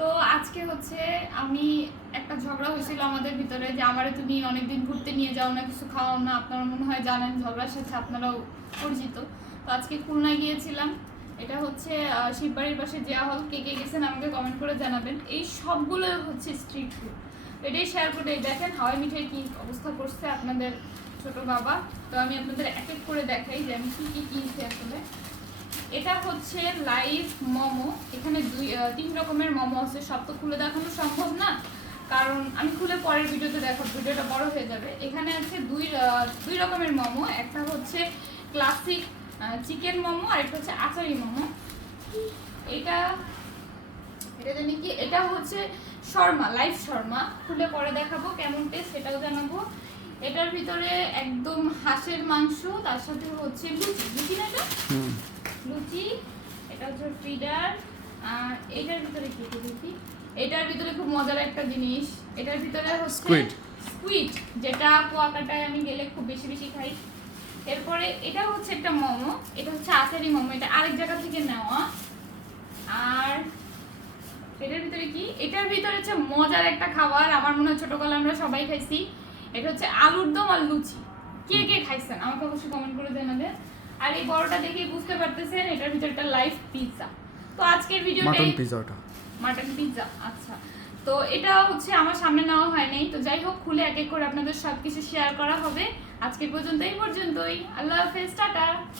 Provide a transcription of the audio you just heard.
তো আজকে হচ্ছে আমি একটা ঝগড়া হয়েছিল আমাদের ভিতরে যে আমারে তুমি অনেকদিন ঘুরতে নিয়ে যাও না, কিছু খাওয়াও না। আপনারা মনে হয় জানেন, ঝগড়ার সাথে আপনারাও পরিচিত। তো আজকে খুলনায় গিয়েছিলাম। এটা হচ্ছে শিববাড়ির পাশে জিয়া হল। কে কে গেছেন আমাকে কমেন্ট করে জানাবেন। এই সবগুলো হচ্ছে স্ট্রিট ফুড, এটাই শেয়ার করে। দেখেন হাওয়াই মিঠাই কি অবস্থা করছে আপনাদের ছোট বাবা। তো আমি আপনাদের এক এক করে দেখাই যে আমি কি কি কিনছি আসলে। এটা হচ্ছে লাইভ মোমো। এখানে তিন রকমের মোমো আছে। সব তো খুলে দেখানো সম্ভব না, কারণ আমি খুলে পরের ভিডিওতে দেখাবো, ভিডিওটা বড় হয়ে যাবে। এখানে আছে দুই রকমের মোমো। একটা হচ্ছে ক্লাসিক চিকেন মোমো আর একটা হচ্ছে আচারি মোমো। এটা জানি কি, এটা হচ্ছে শর্মা, লাইভ শর্মা। খুলে পরে দেখাবো কেমন টেস্ট, সেটাও জানাবো। এটার ভিতরে একদম হাঁসের মাংস, তার সাথে হচ্ছে লুচি না এটা লুচি। এটা হচ্ছে ফিডার। আর এটার ভিতরে কি দেখি, এটার ভিতরে খুব মজার একটা জিনিস। এটার ভিতরে হচ্ছে স্কুইড, যেটা কুয়াকাটায় আমি গেলে খুব বেশি বেশি খাই। এরপরে এটা হচ্ছে একটা মোমো, এটা হচ্ছে আচারি মোমো, এটা আরেক জায়গা থেকে নেওয়া। আর এটার ভিতরে কি, এটার ভিতরে হচ্ছে মজার একটা খাবার, আমার মনে হয় ছোটবেলা আমরা সবাই খাইছি। এটা হচ্ছে আলুর দম আর লুচি। কে কে খাইছেন আমাকে অবশ্যই কমেন্ট করে জানাবেন। আর এই বড়টা দেখেই বুঝতে পারতেছেন এটার ভিতরে একটা লাইভ পিৎজা। তো আজকের ভিডিওটাই মাটন পিৎজা। আচ্ছা, তো এটা হচ্ছে আমার সামনে নেওয়া হয় নাই। তো যাই হোক, খুলে এক এক করে আপনাদের সবকিছু শেয়ার করা হবে। আজকের পর্যন্তই। আল্লাহ হাফেজ, টাটা।